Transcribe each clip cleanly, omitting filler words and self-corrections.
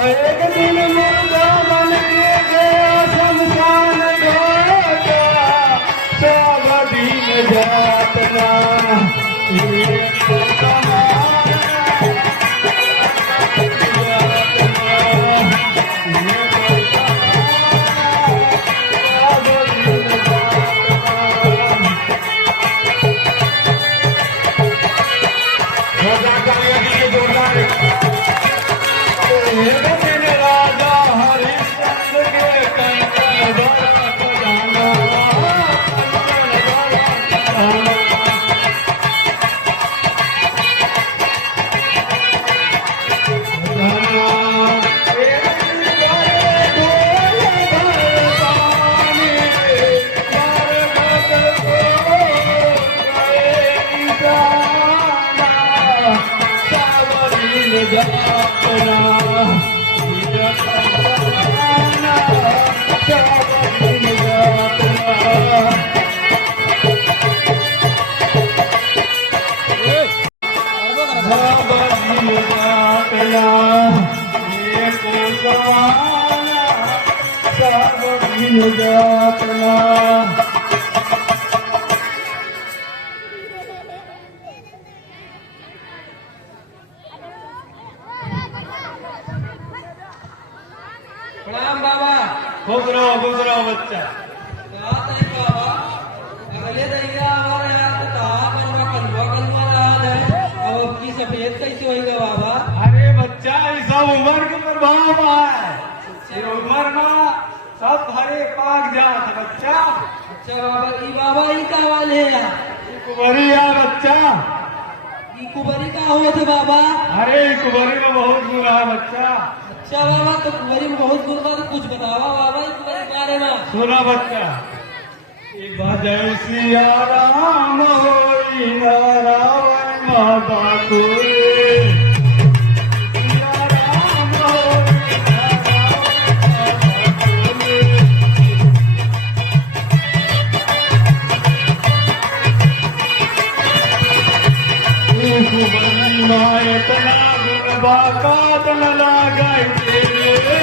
एक दिन मुर्दा बन के गया शमशान घाटा, सब दिन जातना राजा हरिश्चंद्र के कंकण जाना प्रणाम बाबा। खुश रहो बच्चा। अगले दैया हमारे यहाँ तो कहा कलवा है। अब आपकी सफेद कैसे होगा बाबा? अरे बच्चा ये सब उम्र के प्रभाव है। ये उम्र में सब हरे पाक जात बच्चा। अच्छा बाबा ई का वाले है कुबरी है बच्चा। ई कुबरी का हुआ थे बाबा? अरे कुबरी में बहुत गुण है बच्चा। अच्छा बाबा, तो कुबरी में बहुत गुण तो कुछ बतावा बाबा ई कुबरी के बारे में। सुना बच्चा, भजय सिया राम होई न रावण माता कोई। कुबरी माए तना गुण बाकात न लगाई तेरे।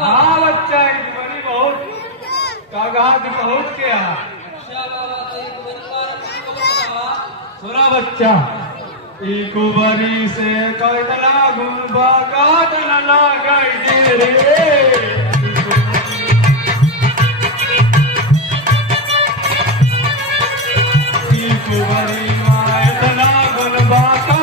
हाँ बच्चा कुबरी बहुत कागज बहुत क्या। सुना बच्चा, ई कुबरी से कैतना गुण बाकात न लगाई रे। ई कुबरी माँ इतना गुण बाका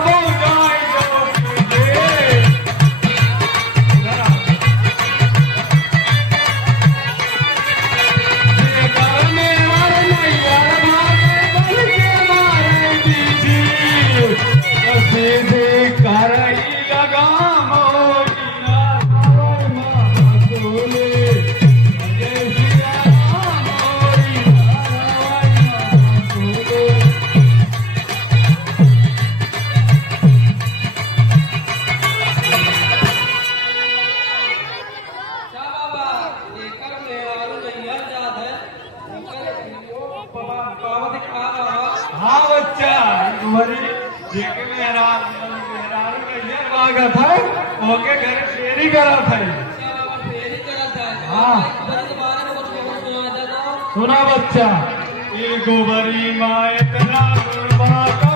हाँ बच्चा कुबरी देखे मेहरान तैयार भागा था ओके घर शेरी करा था फेरी करा था हाँ। बड़ी बार में कुछ सुना था तो सुना बच्चा ये गोबरी माँ इतना गुरबा